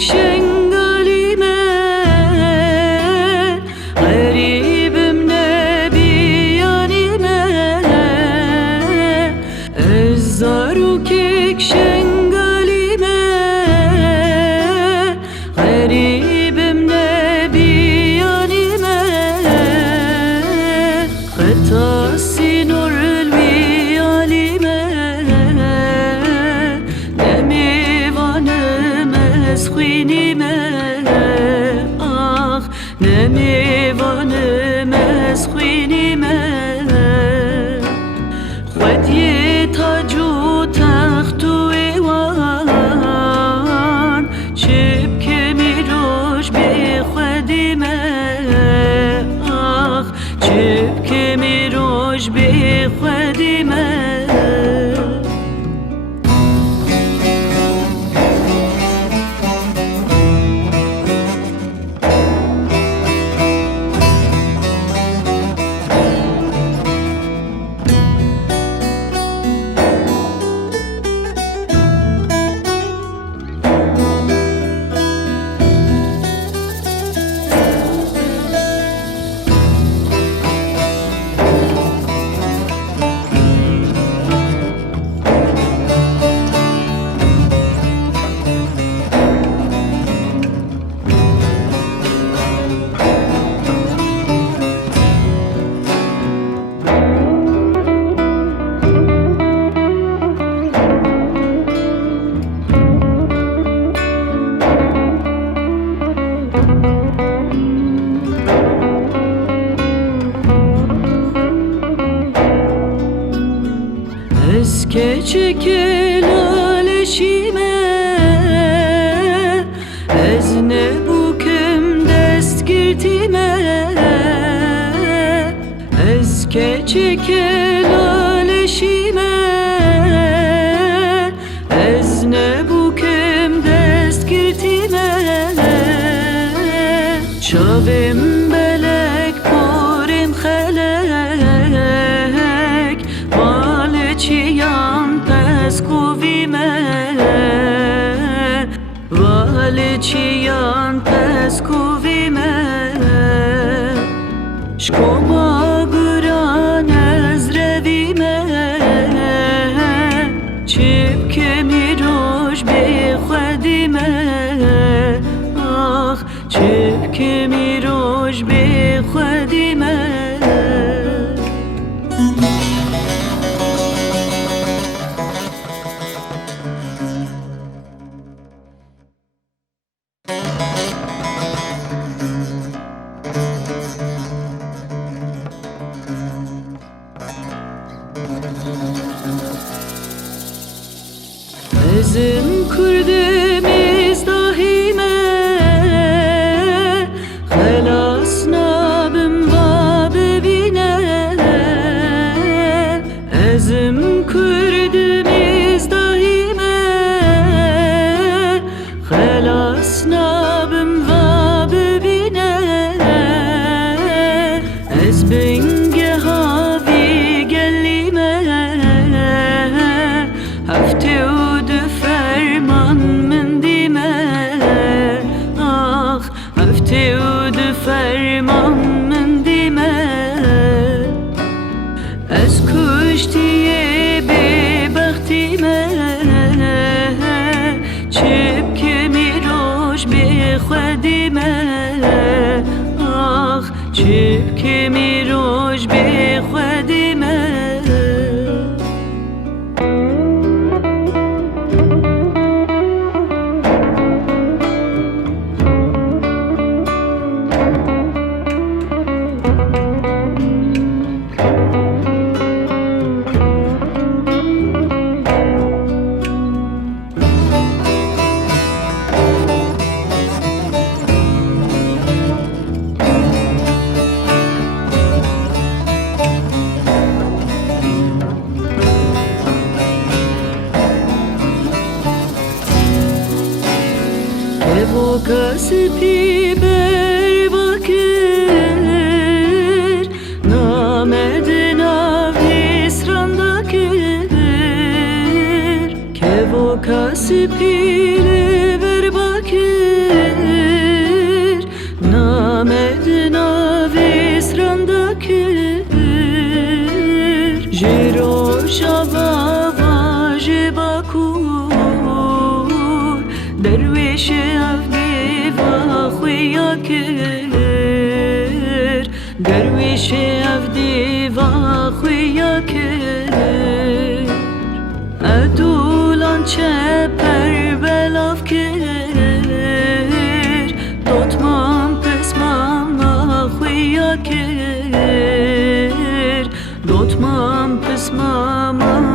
şengalime garibim nebi yanime Ezzaruk şengalime garibim nebi yanime Kıtası nurul viyalime Esxuinime ah nemivanım esxuinime Xwediye tacu taxtu evan Çipke miroş be xwedime ah Çipke miroş be xwedime Eske çeke laleşime Ezne bukem destgirtime Eske çeke laleşime Ezne bukem destgirtime Çavim belek porim xelek Çiyan peskuvime Vale çiyan peskuvime Şkoma gıran ezrevime Çipke miroş be xwedime ah Çipke miroş be xwedime Ezim kurdimiz dahime Helas nabim vabibine Ezim kurdimiz dahime Helas nabim vabibine Ezbinge havi gellime Hafte ferman mendime ah Hafteud ferman mendime Ez kuştiye bebaxtime Çipke miroş be xwedime ah Çipke miroş be xwedime Evokası ber bakır Namedin avis randakır Kevokası pile ber bakır bakur derviş evdi va xuya kir derviş evdi va xuya kir adulan çeper belav kir dotmam pesmam xuya kir dotmam pesmam